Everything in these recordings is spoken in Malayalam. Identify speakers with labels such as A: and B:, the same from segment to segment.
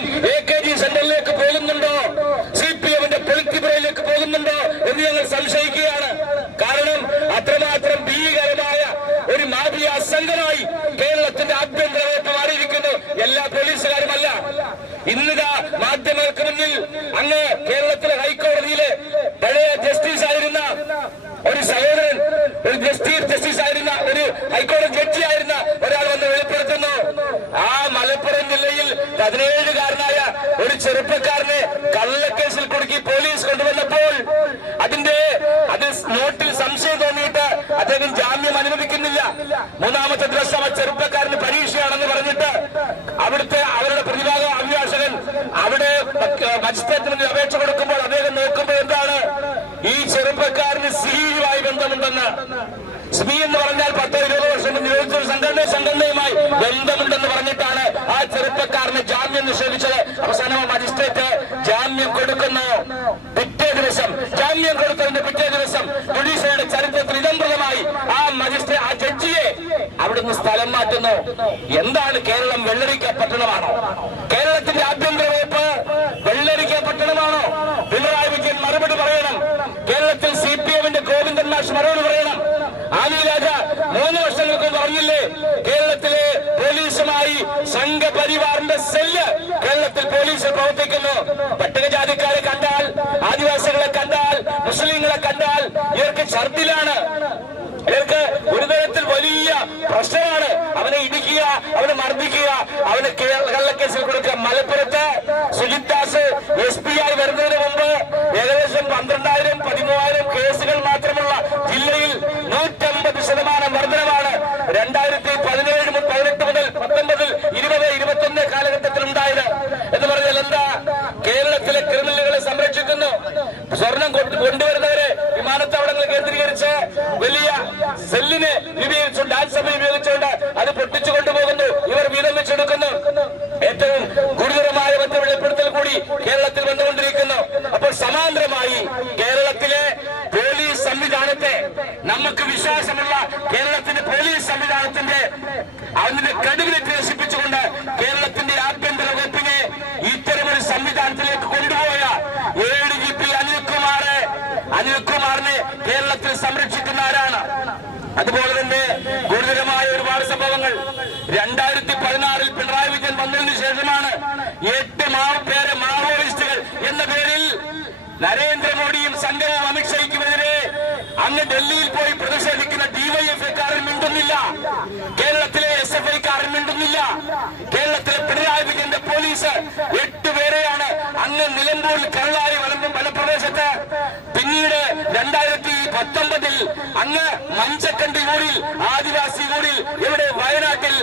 A: ടീമും എ കെ ജി സെന്ററിലേക്ക് പോകുന്നുണ്ടോ? സി പി എമ്മിന്റെ പൊളിറ്റിബ്രയിലേക്ക് പോകുന്നുണ്ടോ എന്ന് ഞങ്ങൾ സംശയിക്കുകയാണ്. കാരണം അത്രമാത്രം ഭീകരമായ ഒരു മാഫിയ സംഘമായി കേരളത്തിന്റെ ആഭ്യന്തര വകുപ്പ് മാറിയിരിക്കുന്നു. എല്ലാ പോലീസുകാരുമല്ല. ഇന്നിതാ മാധ്യമങ്ങൾക്ക് മുന്നിൽ അങ്ങ് കേരളത്തിലെ ചെറുപ്പക്കാരനെ കള്ളക്കേസിൽ കുടുക്കി പോലീസ് കൊണ്ടുവന്നപ്പോൾ അതിന്റെ അത് നോട്ടിൽ സംശയം തോന്നിയിട്ട് അദ്ദേഹം ജാമ്യം അനുവദിക്കുന്നില്ല. മൂന്നാമത്തെ ദിവസം ആ ചെറുപ്പക്കാരന് പരീക്ഷയാണെന്ന് പറഞ്ഞിട്ട് അവിടുത്തെ അവരുടെ പ്രതിഭാഗ അഭിഭാഷകൻ അവിടെ മജിസ്ട്രേറ്റിന് അപേക്ഷ കൊടുക്കുമ്പോൾ അദ്ദേഹം നോക്കുമ്പോൾ എന്താണ്? ഈ ചെറുപ്പക്കാരന് സിയുമായി ബന്ധമുണ്ടെന്ന്. സ്മി എന്ന് പറഞ്ഞാൽ പത്തോ ഒരു സംഘടന സംഘടനയുമായി ബന്ധമുണ്ടെന്ന് പറഞ്ഞിട്ടാണ് ആ ചെറുപ്പക്കാരന് ജാമ്യം നിഷേധിച്ചത്. അവസാനം മജിസ്ട്രേറ്റ് ജാമ്യം കൊടുക്കുന്നു. പിറ്റേ ദിവസം ജാമ്യം കൊടുത്തതിന്റെ പിറ്റേ ദിവസം ജുഡീഷ്യറിയുടെ ചരിത്രത്തിൽ ഇതംപ്രദമായി ആ മജിസ്ട്രേറ്റ് ആ ജഡ്ജിയെ അവിടുന്ന് സ്ഥലം മാറ്റുന്നു. എന്താണ് കേരളം വെള്ളരിക്ക പട്ടണമാണോ? കേരളത്തിന്റെ ആഭ്യന്തര വകുപ്പ് വെള്ളരിക്ക പട്ടണമാണോ പിണറായി വിജയൻ മറുപടി പറയണം കേരളത്തിൽ സി പി എമ്മിന്റെ ഗോവിന്ദൻ മാഷ് മറുപടി പറയണം ആലി രാജ മൂന്ന് വർഷങ്ങൾക്ക് മുമ്പ് പറഞ്ഞില്ലേ കേരളത്തിലെ പോലീസുമായി സംഘപരിവാറിന്റെ സെല്ല് കേരളത്തിൽ പോലീസ് പ്രവർത്തിക്കുന്നു സെല്ലിനെ ഡാൻസ് സഭ ഉപയോഗിച്ചുകൊണ്ട് അത് പൊട്ടിച്ചു കൊണ്ടുപോകുന്നു. ഇവർ വീതം വെച്ചെടുക്കുന്നു. ഏറ്റവും ഗുരുതരമായ മറ്റു വെളിപ്പെടുത്തൽ കൂടി കേരളത്തിൽ വന്നുകൊണ്ടിരിക്കുന്നു. അപ്പോൾ സമാന്തരമായി കേരളത്തിലെ പോലീസ് സംവിധാനത്തെ നമുക്ക് വിശ്വാസമുള്ള കേരളത്തിന്റെ പോലീസ് സംവിധാനത്തിന്റെ അതിന്റെ കടുകിലേക്ക് നശിപ്പിച്ചുകൊണ്ട് കേരളത്തിന്റെ ആഭ്യന്തര വകുപ്പിനെ ഇത്തരമൊരു സംവിധാനത്തിലേക്ക് കൊണ്ടുപോയ A D G P Anilkumar അനിൽകുമാറിനെ കേരളത്തിൽ സംരക്ഷിക്കുന്ന ആരാണ് അതുപോലെ തന്നെ ഗുരുതരമായ ഒരുപാട് സംഭവങ്ങൾ. രണ്ടായിരത്തി പതിനാറിൽ പിണറായി വിജയൻ വന്നതിന് ശേഷമാണ് എട്ട് പേരെ മാവോയിസ്റ്റുകൾ എന്ന പേരിൽ നരേന്ദ്രമോദിയും സംഘവും അമിത്ഷയ്ക്കുമെതിരെ അന്ന് ഡൽഹിയിൽ പോയി പ്രതിഷേധിക്കുന്ന ഡിവൈഎഫ്ഐക്കാരൻ മിണ്ടുന്നില്ല. കേരളത്തിലെ എസ് എഫ് ഐക്കാരൻ മിണ്ടുന്നില്ല. കേരളത്തിലെ പിണറായി വിജയന്റെ പോലീസ് എട്ട് പേരെയാണ് അന്ന് നിലമ്പൂരിൽ കരളായി വലമ്പും വനപ്രദേശത്ത്. പിന്നീട് രണ്ടായിരത്തി പത്തൊമ്പതിൽ അങ്ങ് മഞ്ചക്കണ്ടി ഊരിൽ ആദിവാസി ഊരിൽ ഇവിടെ വയനാട്ടിൽ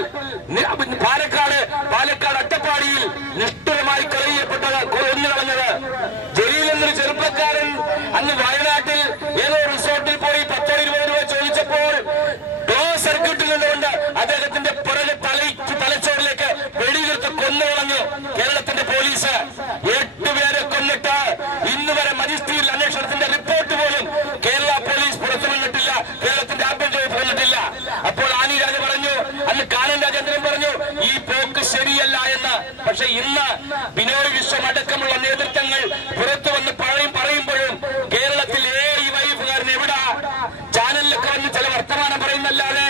A: ശരിയല്ല എന്ന്. പക്ഷെ ഇന്ന് ബിനോയ് വിശ്വം അടക്കമുള്ള നേതൃത്വങ്ങൾ പുറത്തു വന്ന് പറയും പറയുമ്പോഴും കേരളത്തിൽ ഏ ഈ വൈഫുകാരൻ എവിടാ? ചാനലിലൊക്കെ വന്ന് ചില വർത്തമാനം പറയുന്നല്ലാതെ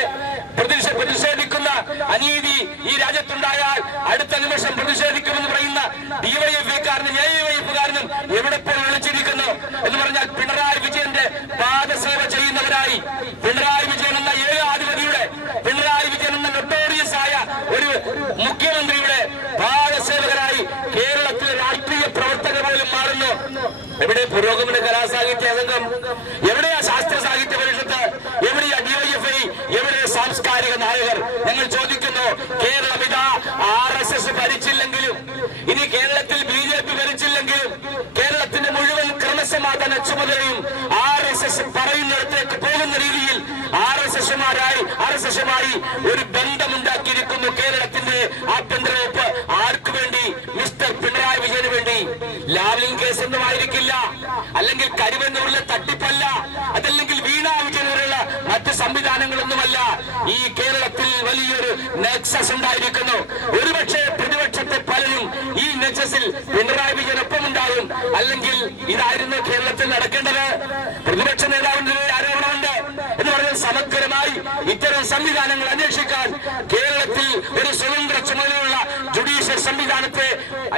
A: പ്രതിഷേ പ്രതിഷേധിക്കുന്ന അനീതി ഈ രാജ്യത്തുണ്ടായാൽ അടുത്ത നിമിഷം പ്രതിഷേധിക്കുമെന്ന് പറയുന്ന ഡിവൈഎഫ്ഐക്കാരനും എ വൈഫുകാരനും എവിടെ പോയി വിളിച്ചിരിക്കുന്നു എന്ന് പറഞ്ഞാൽ പിണറായി വിജയന്റെ പാദസേവ ചെയ്യുന്നവരായി പിണറായി വിജയൻ എന്ന ഏകാധിപതിയുടെ പിണറായി വിജയൻ എന്ന നൊട്ടോറിയസ് ആയ ഒരു മുഖ്യമന്ത്രിയുടെ പാദസേവകരായി കേരളത്തിലെ രാഷ്ട്രീയ പ്രവർത്തകർ പോലും മാറുന്നു എവിടെ പുരോഗമന കലാസാഹിത്യ സംഘം എവിടെയാ ശാസ്ത്ര സാഹിത്യ പരിഷത്ത്? എവിടെയാ ഡിവൈഎഫ്ഐ എവിടെ സാംസ്കാരിക നായകർ? ഞങ്ങൾ ചോദിക്കുന്നു കേരളം ഇതാ ആർ എസ് എസ് ഭരിച്ചില്ലെങ്കിലും ഇനി കേരളത്തിൽ ബി ജെ പി ഭരിച്ചില്ലെങ്കിലും കേരളത്തിന്റെ മുഴുവൻ ക്രമസമാധാന ചുമതലയും ആർ എസ് എസ് പറയുന്നിടത്തേക്ക് പോകുന്ന രീതിയിൽ ആർ എസ് എസുമാരായി ആർ എസ് എസുമായി ഒരു ബന്ധമുണ്ടാക്കിയിരിക്കുന്നു കേരളത്തിന്റെ ആഭ്യന്തര വകുപ്പ്. ആർക്കു വേണ്ടി വേണ്ടി കേസ് ഒന്നും ആയിരിക്കില്ല. അല്ലെങ്കിൽ കരിവെന്നൂരിലെ തട്ടിപ്പല്ല. അതല്ലെങ്കിൽ വീണ വിജയനൂരുള്ള മറ്റ് സംവിധാനങ്ങളൊന്നുമല്ല. ഈ കേരളത്തിൽ വലിയൊരു നെക്സസ് ഉണ്ടായിരിക്കുന്നു. ഒരുപക്ഷെ പ്രതിപക്ഷത്തെ പലരും ഈ നെക്സസിൽ പിണറായി വിജയൻ ഉണ്ടാവും അല്ലെങ്കിൽ ഇതായിരുന്നു കേരളത്തിൽ നടക്കേണ്ടത്. പ്രതിപക്ഷ നേതാവിന്റെ ആരോപണമുണ്ട് എന്ന് പറഞ്ഞാൽ സമഗ്രമായി ഇത്തരം സംവിധാനങ്ങൾ അന്വേഷിക്കാൻ കേരളത്തിൽ ഒരു സ്വതന്ത്ര ചുമതലയുള്ള ജുഡീഷ്യൽ സംവിധാനത്തെ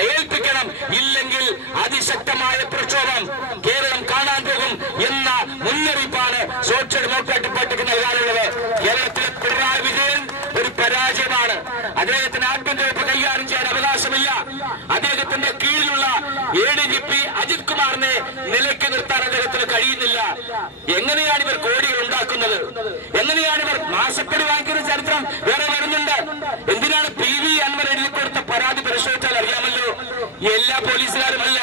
A: ഏൽപ്പിക്കണം. ഇല്ലെങ്കിൽ അതിശക്തമായ പ്രക്ഷോഭം കേരളം കാണാൻ പോകും എന്ന മുന്നറിയിപ്പാണ് സോഷ്യൽ ഡെമോക്രാറ്റിക് പാർട്ടിക്ക് നൽകാനുള്ളത് കേരളത്തിലെ പിണറായി വിജയൻ ഒരു പരാജയമാണ് അദ്ദേഹത്തിന് ആഭ്യന്തര വകുപ്പ് കൈകാര്യം ചെയ്യാൻ അവകാശമില്ല അദ്ദേഹത്തിന്റെ കീഴിലുള്ള A D G P Ajith കുമാറിനെ നിലയ്ക്ക് നിർത്താൻ അദ്ദേഹത്തിന് കഴിയുന്നില്ല. എങ്ങനെയാണ് ഇവർ കോടികൾ ഉണ്ടാക്കുന്നത്? എങ്ങനെയാണ് ഇവർ മാസപ്പടി വാങ്ങിക്കുന്ന ചരിത്രം? വേറെ വരുന്നുണ്ട്. എന്തിനാണ് പി വി അൻവർ എഴുതി കൊടുത്ത പരാതി പരിശോധിച്ചാൽ അറിയാമല്ലോ? എല്ലാ പോലീസുകാരുമല്ല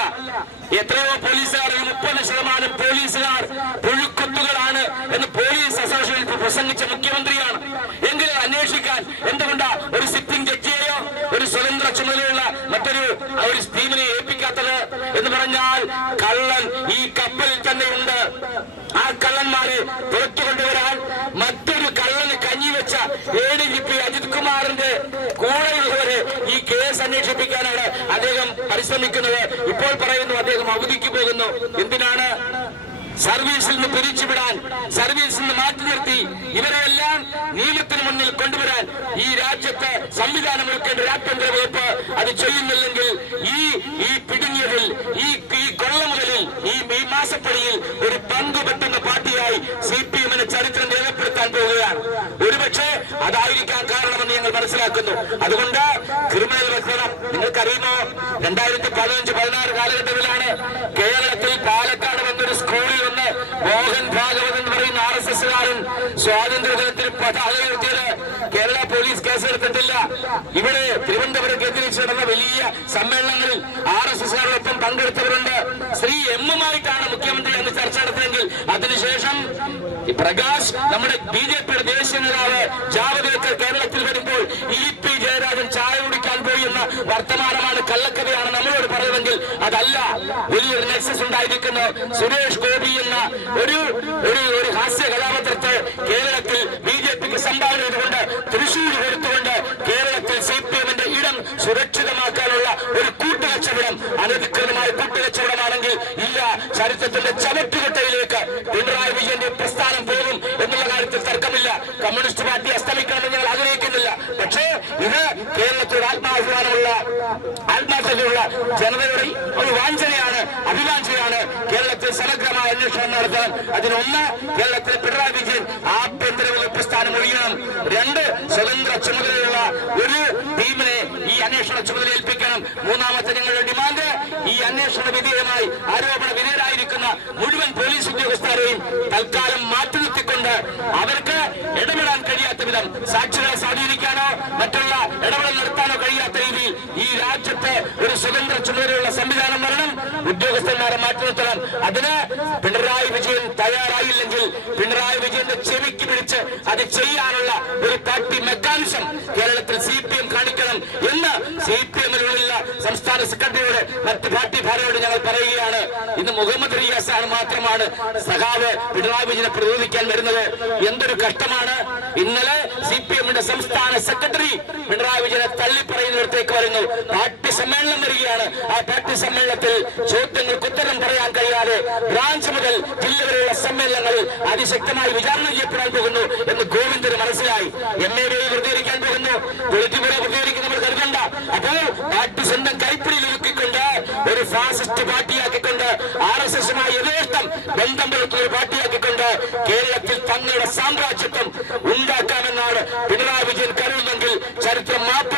A: എത്രയോ പോലീസുകാർ ഈ മുപ്പത് ശതമാനം പോലീസുകാർ പുഴുക്കൊത്തുകളാണ് എന്ന് പോലീസ് അസോസിയേഷൻ പ്രസംഗിച്ച മുഖ്യമന്ത്രിയാണ് എങ്കിലും അന്വേഷിക്കാൻ എന്തുകൊണ്ടാ ഒരു സിറ്റിംഗ് ജഡ്ജിയെയോ ഒരു സ്വതന്ത്ര ചുമതലയുള്ള മറ്റൊരു ഒരു ടീമിനെ ഏൽപ്പിക്കാത്തത് എന്ന് പറഞ്ഞാൽ കള്ളൻ ഈ കപ്പലിൽ തന്നെയുണ്ട് ആ കള്ളന്മാരെ പുറത്തുകൊണ്ടുവരാൻ മറ്റൊരു കള്ളന് കഞ്ഞിവെച്ച A D G P Ajit കുമാറിന്റെ കൂടെയുള്ളവരെ ഈ കേസ് അന്വേഷിപ്പിക്കാനാണ് അദ്ദേഹം പരിശ്രമിക്കുന്നത്. ഇപ്പോൾ പറയുന്നു അദ്ദേഹം അവധിക്ക് പോകുന്നു. എന്തിനാണ്? സർവീസിൽ നിന്ന് പിരിച്ചുവിടാൻ സർവീസിൽ നിന്ന് മാറ്റി നിർത്തി. ഇവരെല്ലാം നിയമത്തിന് മുന്നിൽ കൊണ്ടുവരാൻ ഈ രാജ്യത്തെ സംവിധാനം ഒരുക്കേണ്ട ഒരു ആഭ്യന്തര വകുപ്പ് അത് ചെയ്യുന്നില്ലെങ്കിൽ ഈ ഈ പിടുങ്ങിയതിൽ ഈ ഈ കൊള്ള മുതലിൽ ഈ ഈ മാസപ്പടിയിൽ ഒരു പങ്ക് പറ്റുന്ന പാർട്ടിയായി സി പി എമ്മിന് ചരിത്രം രേഖപ്പെടുത്താൻ പോവുകയാണ് ഒരുപക്ഷെ അതായിരിക്കാൻ കാരണമെന്ന് ഞങ്ങൾ മനസ്സിലാക്കുന്നു. അതുകൊണ്ട് ക്രിമിനൽ വൽക്കരണം നിങ്ങൾക്കറിയുമോ രണ്ടായിരത്തി പതിനഞ്ച് പതിനാറ് കാലഘട്ടത്തിലാണ് കേരളത്തിൽ പാലക്കാട് വന്നൊരു സ്കൂളിൽ വന്ന് മോഹൻ ഭാഗവത് എന്ന് പറയുന്ന ആർ എസ് എസ്സുകാരൻ സ്വാതന്ത്ര്യ ദിനത്തിൽ പതാക ഉയർത്തിയത് കേരള പോലീസ് കേസെടുത്തിട്ടില്ല. ഇവിടെ തിരുവനന്തപുരം കേന്ദ്രീകരിച്ച് നടന്ന വലിയ സമ്മേളനങ്ങളിൽ ആർ എസ് എസ്സുകാരോടൊപ്പം പങ്കെടുത്തവരുണ്ട്. ശ്രീ എമ്മുമായിട്ടാണ് മുഖ്യമന്ത്രി അന്ന് ചർച്ച നടത്തിയെങ്കിൽ അതിനുശേഷം ഈ പ്രകാശ് നമ്മുടെ ബി ജെ പിയുടെ ദേശീയ നേതാവ് ജാവദേക്കർ കേരളത്തിൽ വരുമ്പോൾ ഇ പി ജയരാജൻ ചായ കുടിക്കാൻ പോയി എന്ന വർത്തമാനമാണ് കള്ളക്കഥയാണ് നമ്മളോട് പറയുന്നതെങ്കിൽ അതല്ല വലിയൊരു നെക്സസ് ഉണ്ടായിരിക്കുന്ന. സുരേഷ് ഗോപി എന്ന ഒരു ഒരു ഒരു ഹാസ്യ കഥാപാത്രത്തെ കേരളത്തിൽ ബി ജെ പിക്ക് സംഭാവന ചെയ്തുകൊണ്ട് തൃശൂർ കൊടുത്തുകൊണ്ട് കേരളത്തിൽ സി പി എമ്മിന്റെ ഇടം സുരക്ഷിതമാക്കാനുള്ള ഒരു കൂട്ടുകച്ചവടം അനധികൃതമായ കൂട്ടുകച്ചവടമാണെങ്കിൽ ഇല്ല ചരിത്രത്തിന്റെ ചവറ്റുകൊട്ടയിലേക്ക് പിണറായി വിജയന്റെ പ്രസ്ഥാനം പോകും എന്നുള്ള കാര്യത്തിൽ തർക്കമില്ല കമ്മ്യൂണിസ്റ്റ് പാർട്ടി അസ്തമിക്കണമെന്ന് ഞങ്ങൾ ആഗ്രഹിക്കുന്നില്ല പക്ഷേ ഇത് കേരളത്തിലെ ആത്മാഭിമാനമുള്ള ആത്മാർത്ഥതയുള്ള ജനതയുടെ ഒരു വാഞ്ചനയാണ് അഭിവാഞ്ചനയാണ് കേരളത്തിൽ സമഗ്രമായ അന്വേഷണം നടത്തണം അതിനൊന്ന് കേരളത്തിലെ പിണറായി വിജയൻ ആഭ്യന്തര വകുപ്പ് സ്ഥാനം ഒഴിയണം. രണ്ട് സ്വതന്ത്ര ചുമതലയുള്ള ഒരു ടീമിനെ ഈ അന്വേഷണ ചുമതല ഏൽപ്പിക്കണം. മൂന്നാമത്തെ ഞങ്ങളുടെ ഡിമാൻഡ് ഈ അന്വേഷണ വിധേയമായി ആരോപണ വിധേയരായിരിക്കുന്ന മുഴുവൻ പോലീസ് ഉദ്യോഗസ്ഥരെയും തൽക്കാലം മാറ്റി നിർത്തിക്കൊണ്ട് അവർക്ക് ഇടപെടാൻ കഴിയാത്ത വിധം സാക്ഷികളെ സ്വാധീനിക്കാനോ മറ്റുള്ള ഇടപെടൽ നടത്താനോ കഴിയാത്ത രീതിയിൽ ഈ രാജ്യത്തെ ഒരു സ്വതന്ത്ര ചുമതലയുള്ള സംവിധാനം വരണം. ഉദ്യോഗസ്ഥന്മാരെ മാറ്റി നിർത്തണം. അതിന് പിണറായി വിജയൻ തയ്യാറായില്ലെങ്കിൽ പിണറായി വിജയന്റെ ചെവിക്ക് പിടിച്ച് അത് ചെയ്യാനുള്ള ഒരു പാർട്ടി മെക്കാനിസം കേരളത്തിൽ സി പി എം കാണിക്കണം എന്ന് സി പി എമ്മിലുള്ള സംസ്ഥാന സെക്രട്ടറിയോട് മറ്റ് പാർട്ടി ഭാരയോട് ഞങ്ങൾ പറയുകയാണ്. ഇന്ന് മുഹമ്മദ് റിയാസ് ആണ് മാത്രമാണ് സഖാവ് പിണറായി വിജയനെ പ്രതിരോധിക്കാൻ വരുന്നത്. എന്തൊരു കഷ്ടമാണ്. ഇന്നലെ സി പി എമ്മിന്റെ സംസ്ഥാന സെക്രട്ടറി പിണറായി വിജയനെ തള്ളിപ്പറയുന്നിടത്തേക്ക് വരുന്നു. പാർട്ടി സമ്മേളനം വരികയാണ്. ആ പാർട്ടി സമ്മേളനത്തിൽ ചോദ്യങ്ങൾക്ക് ഉത്തരം പറയാൻ കഴിയാതെ ബ്രാഞ്ച് മുതൽ ജില്ല വരെയുള്ള സമ്മേളനങ്ങളിൽ അതിശക്തമായി വിചാരണ ചെയ്യപ്പെടാൻ പോകുന്നു എന്ന് ഗോവിന്ദന് മനസ്സിലായി. എം എ വഴി പ്രതികരിക്കാൻ പോകുന്നു. പൊളിറ്റിപുര പ്രതികരിക്കും നമ്മൾ കരുതണ്ട. അപ്പോൾ പാർട്ടി സ്വന്തം കൈപ്പിടിയിൽ ഒരുക്കിക്കൊണ്ട് ഒരു ഫാസിസ്റ്റ് പാർട്ടിയാക്കിക്കൊണ്ട് ആർ എസ് എസുമായി യഥേഷ്ടം ബന്ധം പുലർത്തുന്ന ഒരു പാർട്ടിയാക്കിക്കൊണ്ട് കേരളത്തിൽ തങ്ങളുടെ സാമ്രാജ്യത്വം ഉണ്ടാക്കാമെന്നാണ് പിണറായി വിജയൻ കരുതുന്നെങ്കിൽ ചരിത്രം വലിച്ചെറിയുമെന്ന്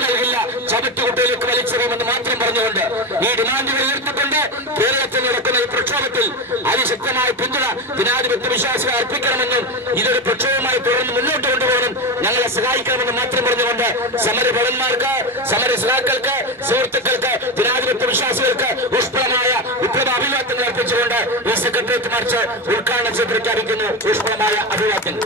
A: പറഞ്ഞുകൊണ്ട് ഈ ഡിമാൻഡുകൾ ഉയർത്തിക്കൊണ്ട് കേരളത്തിൽ നടക്കുന്ന ഈ പ്രക്ഷോഭത്തിൽ അതിശക്തമായ പിന്തുണ ജനാധിപത്യ വിശ്വാസികൾ അർപ്പിക്കണമെന്നും ഇതൊരു പ്രക്ഷോഭമായി തുടർന്ന് മുന്നോട്ട് കൊണ്ടുപോകണം. ഞങ്ങളെ സഹായിക്കണമെന്ന് മാത്രം പറഞ്ഞുകൊണ്ട് സമരഭടന്മാർക്ക് സമര സഹാക്കൾക്ക് സുഹൃത്തുക്കൾക്ക് ജനാധിപത്യ വിശ്വാസികൾക്ക് പുഷ്പമായ വിപ്ലവ അഭിവാദ്യങ്ങൾ അർപ്പിച്ചുകൊണ്ട് ഈ സെക്രട്ടേറിയറ്റ് മാർച്ച് ഉദ്ഘാടനം പ്രഖ്യാപിക്കുന്നു. പുഷ്പമായ അഭിവാദ്യങ്ങൾ.